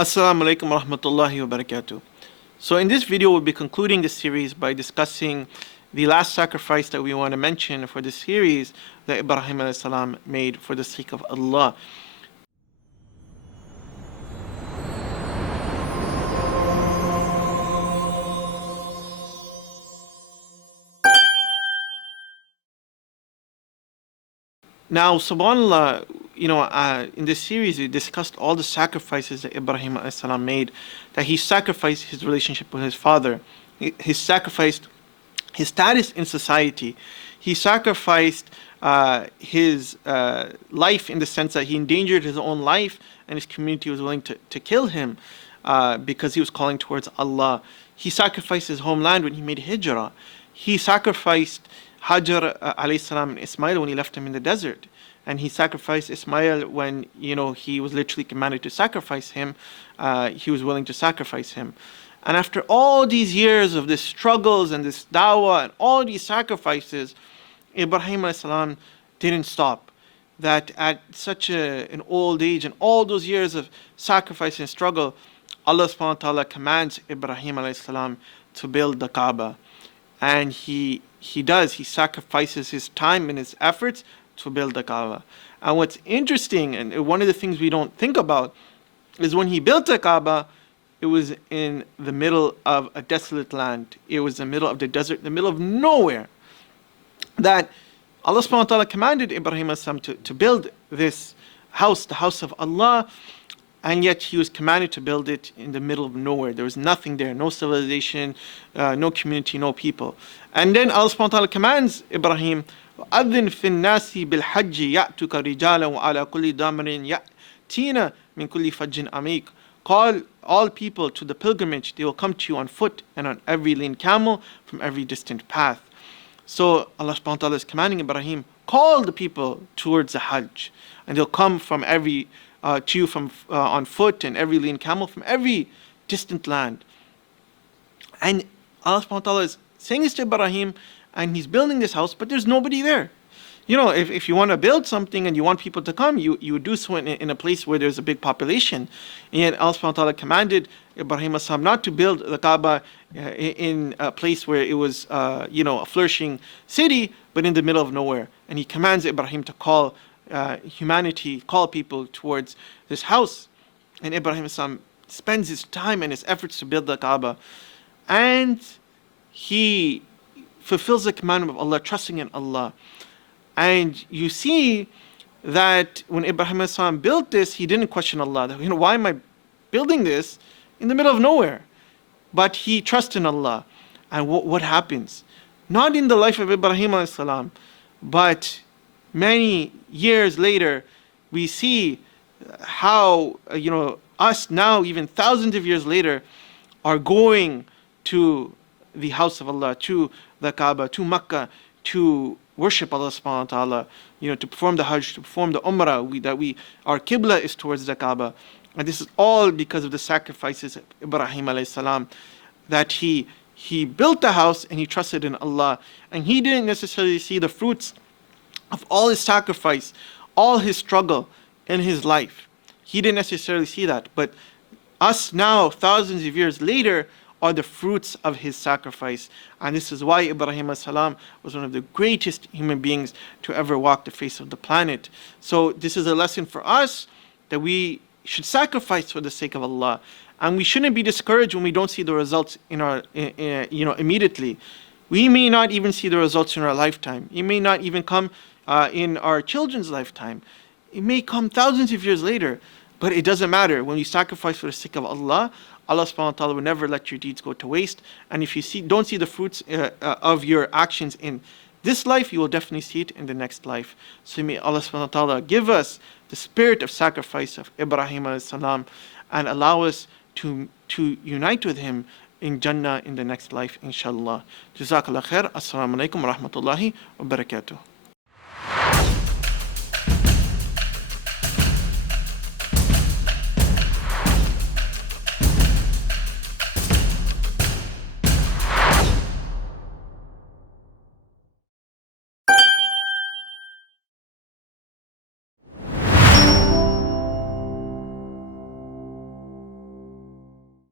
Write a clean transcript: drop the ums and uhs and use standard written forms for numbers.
Assalamu alaikum wa rahmatullahi wa barakatuh. So in this video, we'll be concluding the series by discussing the last sacrifice that we want to mention for the series that Ibrahim alayhi salam made for the sake of Allah. Now, subhanAllah, in this series, we discussed all the sacrifices that Ibrahim alayhi salam made, that he sacrificed his relationship with his father. He sacrificed his status in society. He sacrificed his life in the sense that he endangered his own life, and his community was willing to kill him because he was calling towards Allah. He sacrificed his homeland when he made hijrah. He sacrificed Hajar alayhi salam and Ismail when he left him in the desert. And he sacrificed Ismail when, he was literally commanded to sacrifice him. He was willing to sacrifice him. And after all these years of this struggles and this dawah and all these sacrifices, Ibrahim alayhi salam didn't stop. That at such an old age and all those years of sacrifice and struggle, Allah subhanahu wa ta'ala commands Ibrahim alayhi salam to build the Kaaba. And he sacrifices his time and his efforts to build the Kaaba. And what's interesting, and one of the things we don't think about, is when he built the Kaaba, it was in the middle of a desolate land. It was in the middle of the desert, in the middle of nowhere. That Allah subhanahu wa ta'ala commanded Ibrahim to build this house, the house of Allah, and yet he was commanded to build it in the middle of nowhere. There was nothing there, no civilization, no community, no people. And then Allah subhanahu wa ta'ala commands Ibrahim, وَأَذِّن فِي النَّاسِ بِالْحَجِّ يَأْتُكَ رِجَالًا وَعَلَى كُلِّ دَامِرٍ يَأْتِينَ مِنْ كُلِّ فَجٍّ عَمِيقٍ. Call all people to the pilgrimage. They will come to you on foot and on every lean camel from every distant path. So Allah subhanahu wa ta'ala is commanding Ibrahim, call the people towards the Hajj. And they'll come from every to you from on foot and every lean camel from every distant land. And Allah subhanahu wa ta'ala is saying this to Ibrahim, and he's building this house, but there's nobody there. If you want to build something and you want people to come, you would do so in a place where there's a big population. And yet Allah subhanahu wa ta'ala commanded Ibrahim as-salam not to build the Kaaba in a place where it was a flourishing city, but in the middle of nowhere. And he commands Ibrahim to call humanity, call people towards this house. And Ibrahim as-salam spends his time and his efforts to build the Kaaba. And he fulfills the commandment of Allah, trusting in Allah. And you see that when Ibrahim as-salam built this, he didn't question Allah. Why am I building this in the middle of nowhere? But he trusts in Allah. And what happens? Not in the life of Ibrahim as-salam, but many years later, we see how, us now, even thousands of years later, are going to the house of Allah, to the Kaaba, to Makkah, to worship Allah subhanahu wa ta'ala, to perform the Hajj, to perform the Umrah, our Qibla is towards the Kaaba. And this is all because of the sacrifices of Ibrahim alayhi salam, that he built the house and he trusted in Allah. And he didn't necessarily see the fruits of all his sacrifice, all his struggle in his life. He didn't necessarily see that. But us now, thousands of years later, are the fruits of his sacrifice. And this is why Ibrahim as-salam was one of the greatest human beings to ever walk the face of the planet. So this is a lesson for us that we should sacrifice for the sake of Allah. And we shouldn't be discouraged when we don't see the results in our, immediately. We may not even see the results in our lifetime. It may not even come in our children's lifetime. It may come thousands of years later, but it doesn't matter. When you sacrifice for the sake of Allah, Allah subhanahu wa ta'ala will never let your deeds go to waste. And if you don't see the fruits of your actions in this life, you will definitely see it in the next life. So may Allah subhanahu wa ta'ala give us the spirit of sacrifice of Ibrahim alayhi salam and allow us to unite with him in Jannah in the next life, inshallah. Jazakallah khair. Assalamu alaikum wa rahmatullahi wa barakatuh.